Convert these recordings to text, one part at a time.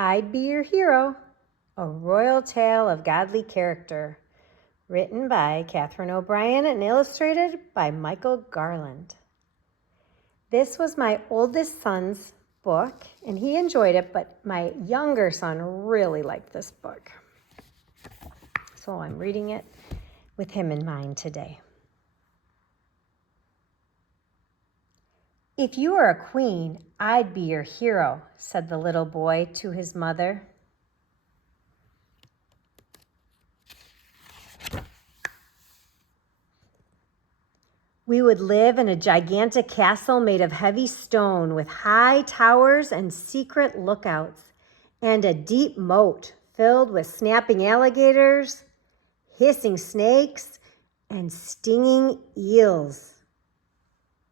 I'd Be Your Hero, a royal tale of godly character, written by Catherine O'Brien and illustrated by Michael Garland. This was my oldest son's book, and he enjoyed it, but my younger son really liked this book. So I'm reading it with him in mind today. If you were a queen, I'd be your hero, said the little boy to his mother. We would live in a gigantic castle made of heavy stone with high towers and secret lookouts, and a deep moat filled with snapping alligators, hissing snakes, and stinging eels,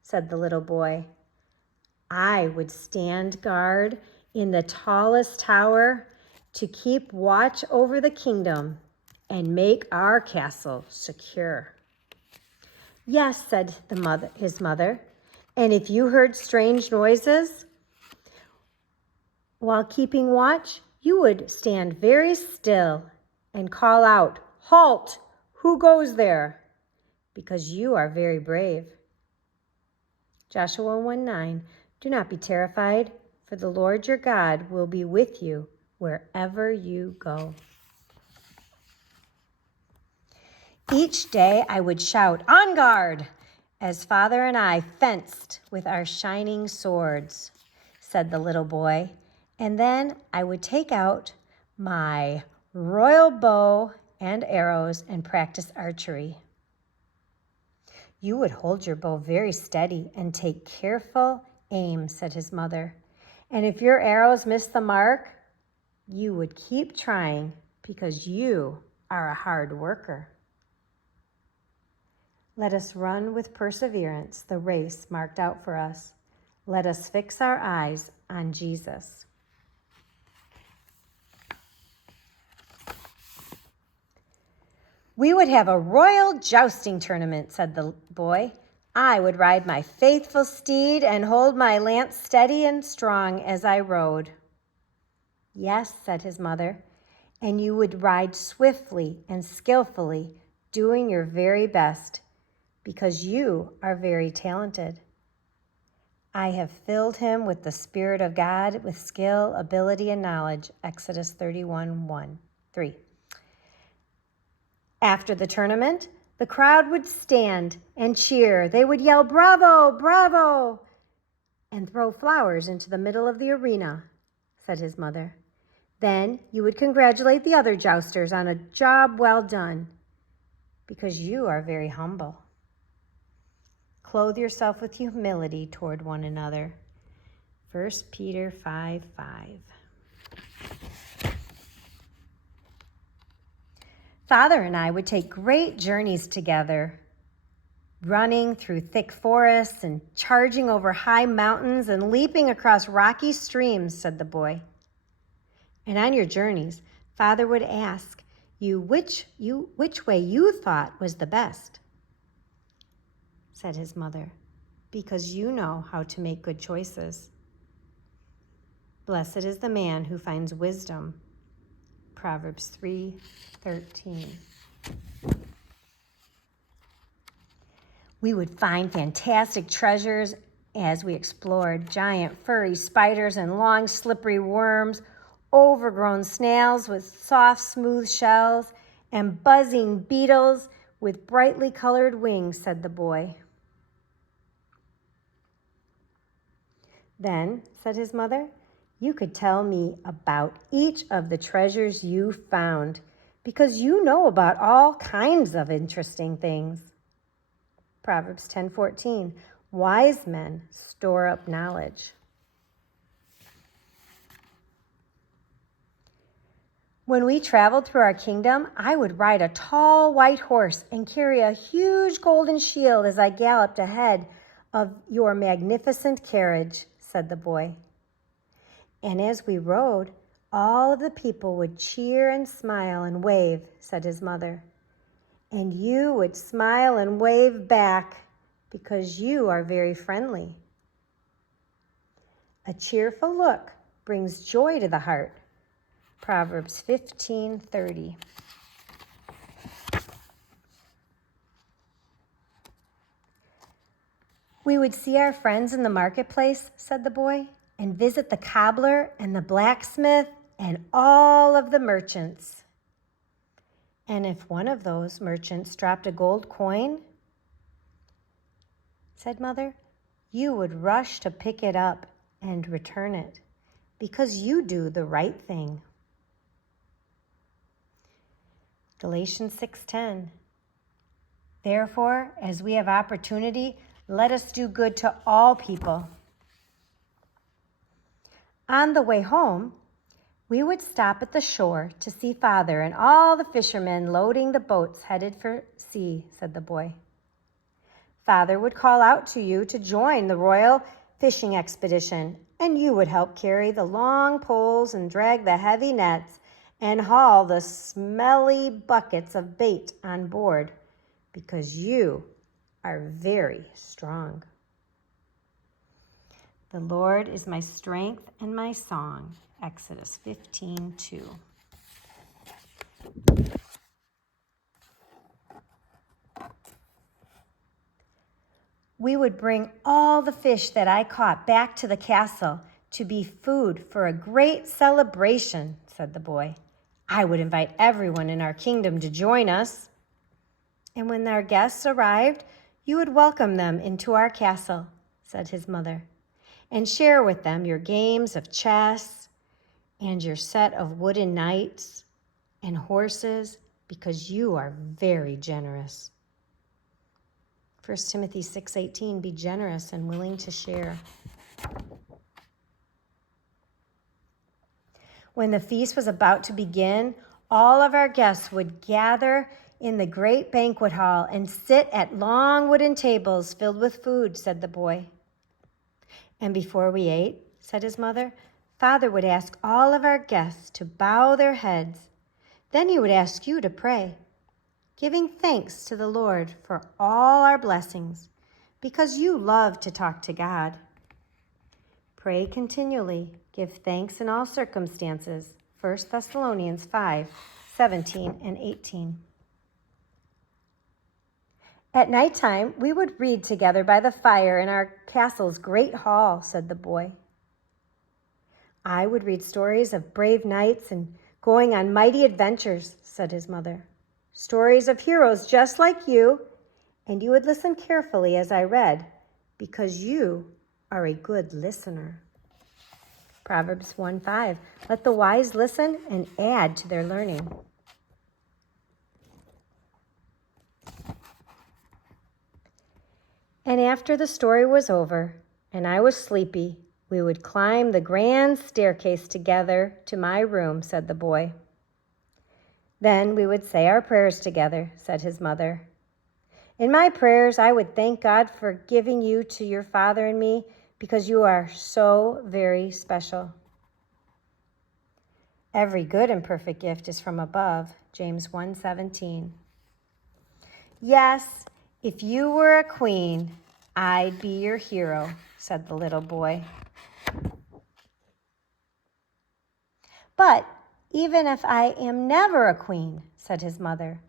said the little boy. I would stand guard in the tallest tower to keep watch over the kingdom and make our castle secure. Yes, said his mother, and if you heard strange noises while keeping watch, you would stand very still and call out, "Halt! Who goes there?" because you are very brave. Joshua 1:9, do not be terrified, for the Lord your God will be with you wherever you go. Each day I would shout, "On guard!" as Father and I fenced with our shining swords, said the little boy. And then I would take out my royal bow and arrows and practice archery. You would hold your bow very steady and take careful aim, said his mother. And if your arrows missed the mark, you would keep trying because you are a hard worker. Let us run with perseverance the race marked out for us. Let us fix our eyes on Jesus. We would have a royal jousting tournament, said the boy. I would ride my faithful steed and hold my lance steady and strong as I rode. Yes, said his mother, and you would ride swiftly and skillfully, doing your very best, because you are very talented. I have filled him with the Spirit of God, with skill, ability, and knowledge, Exodus 31:1-3. After the tournament, the crowd would stand and cheer. They would yell, "Bravo, bravo," and throw flowers into the middle of the arena, said his mother. Then you would congratulate the other jousters on a job well done, because you are very humble. Clothe yourself with humility toward one another. 1 Peter 5:5. Father and I would take great journeys together, running through thick forests and charging over high mountains and leaping across rocky streams, said the boy. And on your journeys, Father would ask you which way you thought was the best, said his mother, because you know how to make good choices. Blessed is the man who finds wisdom, Proverbs 3:13. We would find fantastic treasures as we explored: giant furry spiders and long slippery worms, overgrown snails with soft smooth shells, and buzzing beetles with brightly colored wings, said the boy. Then, said his mother, you could tell me about each of the treasures you found, because you know about all kinds of interesting things. Proverbs 10:14, wise men store up knowledge. When we traveled through our kingdom, I would ride a tall white horse and carry a huge golden shield as I galloped ahead of your magnificent carriage, said the boy. And as we rode, all of the people would cheer and smile and wave, said his mother. And you would smile and wave back because you are very friendly. A cheerful look brings joy to the heart, Proverbs 15:30. We would see our friends in the marketplace, said the boy, and visit the cobbler and the blacksmith and all of the merchants. And if one of those merchants dropped a gold coin, said Mother, you would rush to pick it up and return it because you do the right thing. Galatians 6:10. Therefore, as we have opportunity, let us do good to all people. On the way home, we would stop at the shore to see Father and all the fishermen loading the boats headed for sea, said the boy. Father would call out to you to join the royal fishing expedition, and you would help carry the long poles and drag the heavy nets and haul the smelly buckets of bait on board, because you are very strong. The Lord is my strength and my song. Exodus 15:2. We would bring all the fish that I caught back to the castle to be food for a great celebration, said the boy. I would invite everyone in our kingdom to join us. And when our guests arrived, you would welcome them into our castle, said his mother, and share with them your games of chess and your set of wooden knights and horses, because you are very generous. 1 Timothy 6:18, be generous and willing to share. When the feast was about to begin, all of our guests would gather in the great banquet hall and sit at long wooden tables filled with food, said the boy. And before we ate, said his mother, Father would ask all of our guests to bow their heads. Then he would ask you to pray, giving thanks to the Lord for all our blessings, because you love to talk to God. Pray continually, give thanks in all circumstances. 1 Thessalonians 5:17 and 18. At nighttime, we would read together by the fire in our castle's great hall, said the boy. I would read stories of brave knights and going on mighty adventures, said his mother. Stories of heroes just like you, and you would listen carefully as I read, because you are a good listener. Proverbs 1:5, let the wise listen and add to their learning. And after the story was over and I was sleepy, we would climb the grand staircase together to my room, said the boy. Then we would say our prayers together, said his mother. In my prayers, I would thank God for giving you to your father and me, because you are so very special. Every good and perfect gift is from above, James 1:17. Yes, if you were a queen, I'd be your hero, said the little boy. But even if I am never a queen, said his mother,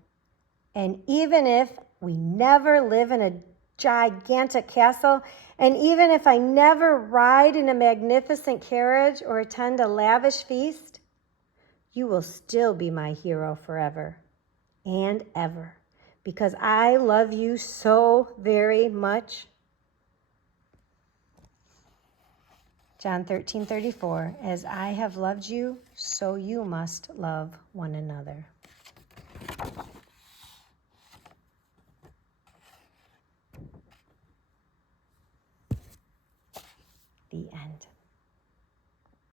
and even if we never live in a gigantic castle, and even if I never ride in a magnificent carriage or attend a lavish feast, you will still be my hero forever and ever, because I love you so very much. John 13:34, as I have loved you, so you must love one another. The end.